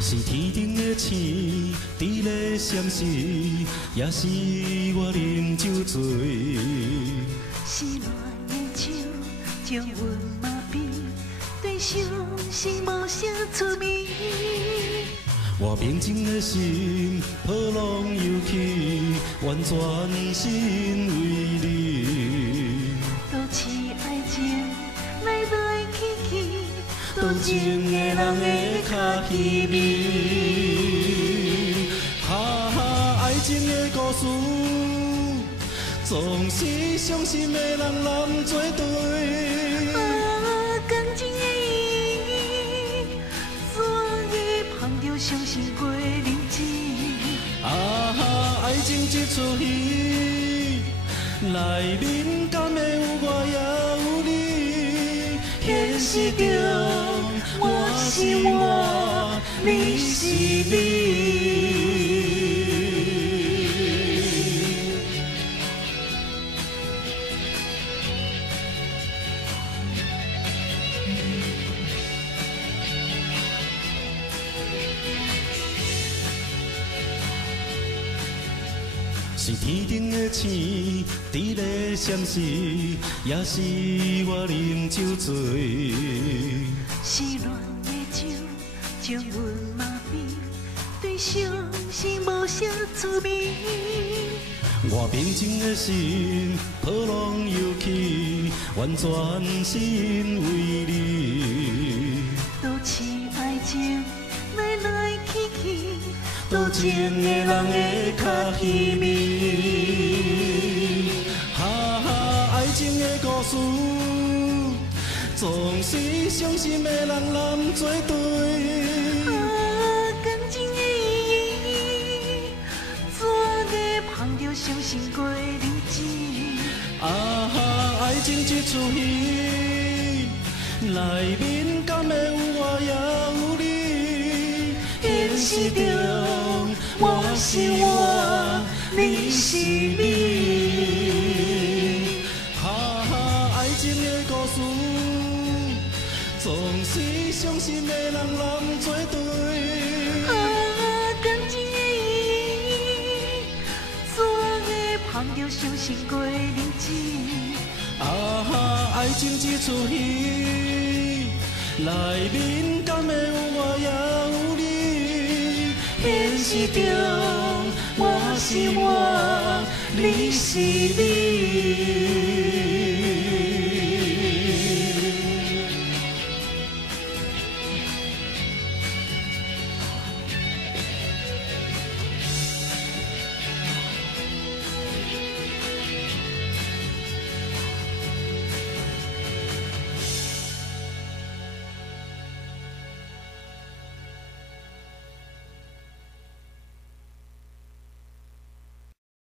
是天顶的星，伫咧闪烁，也是我啉酒醉。是恋的酒，将阮麻痹，对伤心无声出面。我平静的心，波浪涌起，完全心为你。多次爱情来来去去，多情的人的脚稀微。哈哈，爱情的故事，总是伤心的人难做对。感情的意义，怎会碰着伤心过日子？爱情这出戏，内面敢会有我也有你？现实中我是我，你是你。是天顶的星，伫咧闪烁，也是我啉酒醉。是恋的酒，将阮麻痹，对伤心无声出面。我平静的心，波浪涌起，完全心为你。多次爱情来来去去，多情的人的脚稀微。哈哈，爱情的故事，总是伤心的人难做对。感情的意义，怎会碰着伤心过日子？爱情这出戏，内面敢会有我也有你？现实中我是我，你是你。哈哈，爱情的故事，总是伤心的人难做对。感情的意义，怎会碰着伤心过日子？爱情这出戏，内面敢会有我也有你？现实中我是我，你是你。